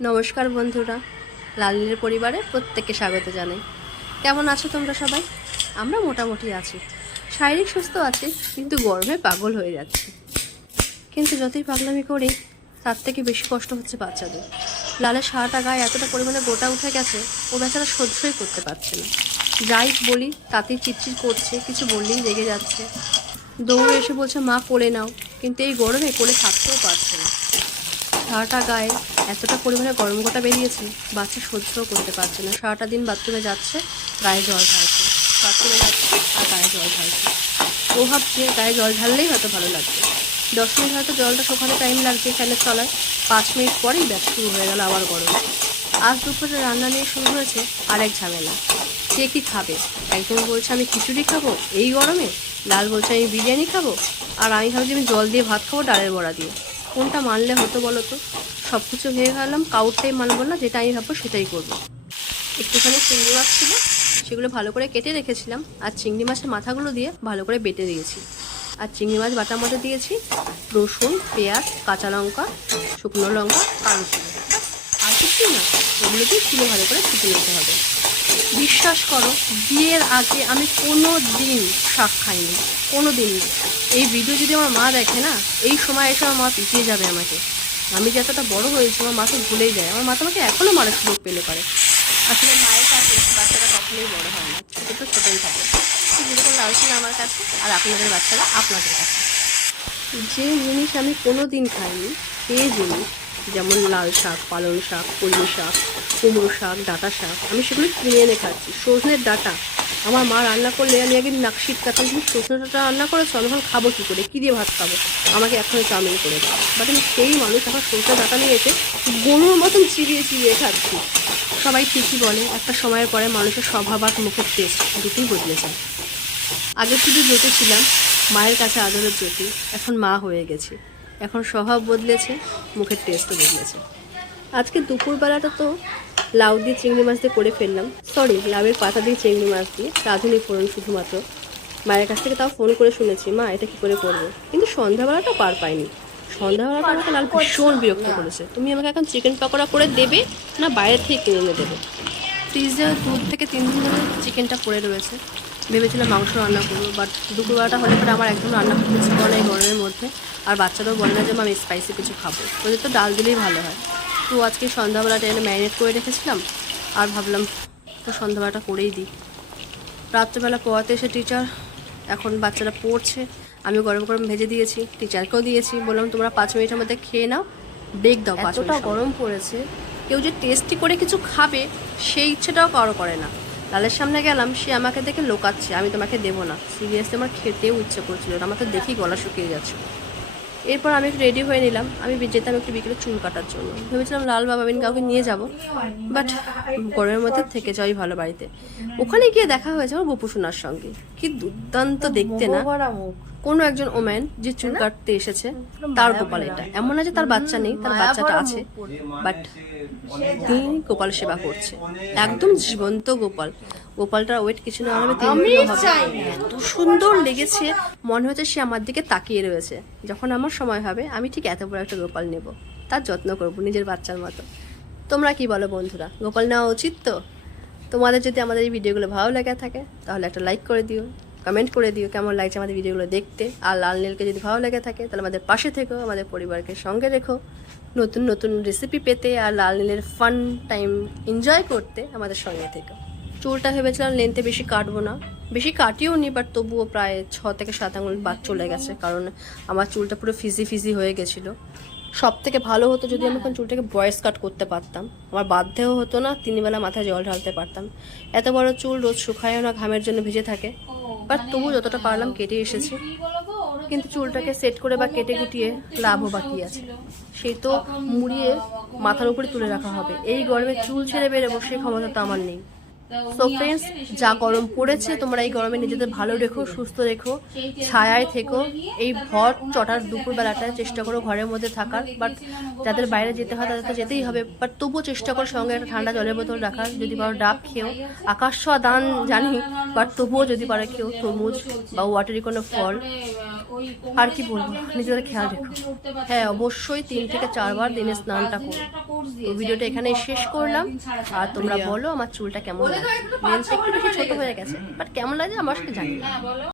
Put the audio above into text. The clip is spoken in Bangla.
নমস্কার বন্ধুরা, লালিনের পরিবারে প্রত্যেককে স্বাগত জানাই। কেমন আছো তোমরা সবাই? আমরা মোটামুটি আছি। শারীরিক সুস্থ আছি, কিন্তু গরমে পাগল হয়ে যাচ্ছে। কিন্তু যতই পাগলামি করি, তার থেকে বেশি কষ্ট হচ্ছে বাচ্চাদের। লালের সারাটা গায়ে এতটা পরিমাণে গোটা উঠে গেছে, ও বেচারা সহ্যই করতে পারছে না। যাই বলি, তাতেই চিটচিট করছে, কিছু বললেই রেগে যাচ্ছে। দৌড়ে এসে বলছে, মা, কোলে নাও। কিন্তু এই গরমে কোলে থাকতেও পারছে না। সারাটা গায়ে এতটা পরিমাণে গরম গোটা বেরিয়েছে, বাচ্চা সহ্যও করতে পারছে না। সারাটা দিন বাথরুমে যাচ্ছে, গায়ে জল ঢালছে। বাথরুমে যাচ্ছে আর গায়ে জল ঢালছে। ও ভাবছে গায়ে জল ঢাললেই হয়তো ভালো লাগবে। দশ মিনিট হয়তো জলটা শুকাতে টাইম লাগছে ফ্যানের তলায়। পাঁচ মিনিট পরেই ব্যাস শুরু হয়ে গেল আবার গরম। আজ দুপুরে রান্না নিয়ে শুরু হয়েছে আরেক ঝামেলা। কে কি খাবে? একজন বলছে, আমি খিচুড়ি খাব এই গরমে লাল বলছে, আমি বিরিয়ানি খাব, আর আমি ভাবছি আমি জল দিয়ে ভাত খাব ডালের বড়া দিয়ে। কোনটা মানলে হতো বলো তো? সব কিছু ভেবে গেলাম কাউরটাই মানবো না যেটা আমি ভাববো সেটাই করব। একটুখানি চিংড়ি মাছ ছিল, সেগুলো ভালো করে কেটে রেখেছিলাম, আর চিংড়ি মাছের মাথাগুলো দিয়ে ভালো করে বেটে দিয়েছি। আর চিংড়ি মাছ বাটার মধ্যে দিয়েছি রসুন, পেঁয়াজ, কাঁচা লঙ্কা, শুকনো লঙ্কা, কালো আর কিছুই না ওগুলো দিয়ে ভালো করে ফুটে নিতে হবে। বিশ্বাস করো, বিয়ের আগে আমি কোনো দিন শাক খাইনি, কোনো দিন এই ভিডিও যদি আমার মা দেখে না, এই সময় এসে আমার মা পিছিয়ে যাবে আমাকে। আমি যে এতটা বড় হয়েছি, আমার মা তো ভুলেই যায়। আমার মা তো আমাকে এখনও মারার সুযোগ পেলে পারে। আসলে মায়ের কাছে বাচ্চারা কখনোই বড় হয় না, ছোটো তো ছোটোই থাকে। যেরকম লাল ছিল আমার কাছে আর আপনাদের বাচ্চারা আপনাদের কাছে। যে জিনিস আমি কোনো দিন খাইনি সেই জিনিস যেমন লাল শাক, পালং শাক, কলমি শাক, কুমড়ো শাক, ডাঁটা শাক, আমি সেগুলো কিনে এনে খাচ্ছি। সজনের ডাঁটা। আমার মা রান্না করলে আমি একদিন নাক শীতকাতাম তুমি সজনে ডাঁটা রান্না করেছ? আমি এখন খাব কী করে? কী দিয়ে ভাত খাব? আমাকে এখনই চাউমিন করে দাও। বাট আমি সেই মানুষ এখন সজনে ডাঁটা নিয়ে এসে গরুর মতন চিবিয়ে চিবিয়ে খাচ্ছি। সবাই ঠিকই বলে, একটা সময়ের পরে মানুষের স্বভাব আর মুখের টেস্ট দুটোই বদলে যায়। আগে শুধু জ্যোতি ছিলাম, মায়ের কাছে আদরের জ্যোতি, এখন মা হয়ে গেছি। এখন স্বভাব বদলেছে, মুখের টেস্টও বদলেছে। আজকে দুপুরবেলাটা তো লাউ দিয়ে চিংড়ি মাছ দিয়ে করে ফেললাম। সরি লাউয়ের পাতা দিয়ে চিংড়ি মাছ দিয়ে রাঁধুনি ফোড়ন শুধুমাত্র। মায়ের কাছ থেকে তাও ফোন করে শুনেছি, মা, এটা কি করে করব? কিন্তু সন্ধ্যাবেলাটা পার পাইনি। সন্ধ্যাবেলাটা আমাকে লাল ভীষণ বিরক্ত করেছে। তুমি আমাকে এখন চিকেন পকোড়া করে দেবে না বাইরে থেকে কিনে এনে দেবে? ফ্রিজে দুধ থেকে তিন দিন ধরে চিকেনটা পড়ে রয়েছে। ভেবেছিলাম মাংস রান্না করব বাট দুপুরবেলাটা হলে পরে আমার একদম রান্না করতে ইচ্ছে করে না এই গরমের মধ্যে। আর বাচ্চারাও বলে না যে আমি স্পাইসি কিছু খাব। ওদের তো ডাল দিলেই ভালো হয়। তো আজকে সন্ধ্যাবেলাটা এনে ম্যারিনেট করে রেখেছিলাম আর ভাবলাম তো সন্ধ্যাবেলাটা করেই দিই। রাত্রেবেলা পড়াতে এসে টিচার এখন বাচ্চারা পড়ছে আমি গরম গরম ভেজে দিয়েছি টিচারকেও দিয়েছি বললাম তোমরা পাঁচ মিনিটের মধ্যে খেয়ে নাও ব্রেক দাও পাঁচ মিনিট গরম পড়েছে। কেউ যে টেস্টি করে কিছু খাবে সেই ইচ্ছেটাও কারও করে না। লালের সামনে গেলাম, সে আমাকে দেখে লোকাচ্ছে, আমি তোমাকে দেবো না। সিরিয়াসলি আমার খেতেও ইচ্ছে করছিল আমার তো দেখেই গলা শুকিয়ে গেছে। এরপর আমি একটু রেডি হয়ে নিলাম, আমি যেতাম একটু বিকেলে চুল কাটার জন্য। ভেবেছিলাম লাল বাবা আমি কাউকে নিয়ে যাব বাট গরমের মধ্যে থেকে যাই ভালো বাড়িতে। ওখানে গিয়ে দেখা হয়েছে আমার বপুসোনার সোনার সঙ্গে। কি দুর্দান্ত দেখতে না? কোনো একজন ওম্যান যে চুল কাটতে এসেছে তার গোপাল এটা। এমন না যে তার বাচ্চা নেই তার বাচ্চাটা আছে। বাট তিনি গোপাল সেবা করছে। একদম জীবন্ত গোপাল। গোপালটার ওয়েট কিছু না হবে তিন হবে এত সুন্দর লেগেছে মনে হচ্ছে সে আমার দিকে তাকিয়ে রয়েছে। যখন আমার সময় হবে আমি ঠিক এত বড় একটা গোপাল নেব। তার যত্ন করব নিজের বাচ্চার মতো। তোমরা কি বলো বন্ধুরা? গোপাল নেওয়া উচিত তো? তোমাদের যদি আমাদের এই ভিডিওগুলো ভালো লেগে থাকে তাহলে একটা লাইক করে দিও। কমেন্ট করে দিও কেমন লাগছে আমাদের ভিডিওগুলো দেখতে। আর লাল নীলকে যদি ভালো লেগে থাকে, তাহলে আমাদের পাশে থেকো, আমাদের পরিবারকে সঙ্গে রেখো। নতুন নতুন রেসিপি পেতে আর লাল নীলের ফান টাইম এনজয় করতে আমাদের সঙ্গে থেকো। চুলটা ভেবেছিলাম লেন্থে বেশি কাটবো না। বেশি কাটিও নি বাট তবুও প্রায় ছ থেকে সাত আঙুল বাদ চলে গেছে, কারণ আমার চুলটা পুরো ফিজি ফিজি হয়ে গেছিল। সব থেকে ভালো হতো যদি আমি এখন চুলটাকে বয়েস কাট করতে পারতাম। আমার বাধ্যেও হতো না, তিনবেলা মাথায় জল ঢালতে পারতাম। এত বড় চুল রোজ শুকায়ও না, ঘামের জন্য ভিজে থাকে। বাট তবু যতটা পারলাম কেটে এসেছে। কিন্তু চুলটাকে সেট করে বা কেটে গুটিয়ে লাভও বাকি আছে। সে তো মুড়িয়ে মাথার উপরে তুলে রাখা হবে। এই গরমে চুল ছেড়ে বেরোবো সেই ক্ষমতা তো আমার নেই। সো ফ্রেন্ডস যা গরম পড়েছে তোমরা এই গরমে নিজেদের ভালো রেখো সুস্থ রেখো ছায়ায় থেকো। এই ভর চটার দুপুরবেলাটায় চেষ্টা করো ঘরের মধ্যে থাকার বাট যাদের বাইরে যেতে হয় তাদের তো যেতেই হবে। বাট তবুও চেষ্টা করো সঙ্গে একটা ঠান্ডা জলের বোতল রাখার যদি পারো ডাব খেও। আকাশ দান জানি বাট তবুও যদি পারো কেউ তরমুজ বা ওয়াটারি কোনো ফল। আর কি বলব? নিজেদের খেয়াল রেখো। হ্যাঁ অবশ্যই তিন থেকে চারবার দিনে স্নানটা করো। তো ভিডিওটা এখানে শেষ করলাম। আর তোমরা বলো আমার চুলটা কেমন লাগে? লেন্সটা একটু বেশি ছোট হয়ে গেছে। বাট কেমন লাগে? আমার সাথে জানি। না হ্যাঁ বলো।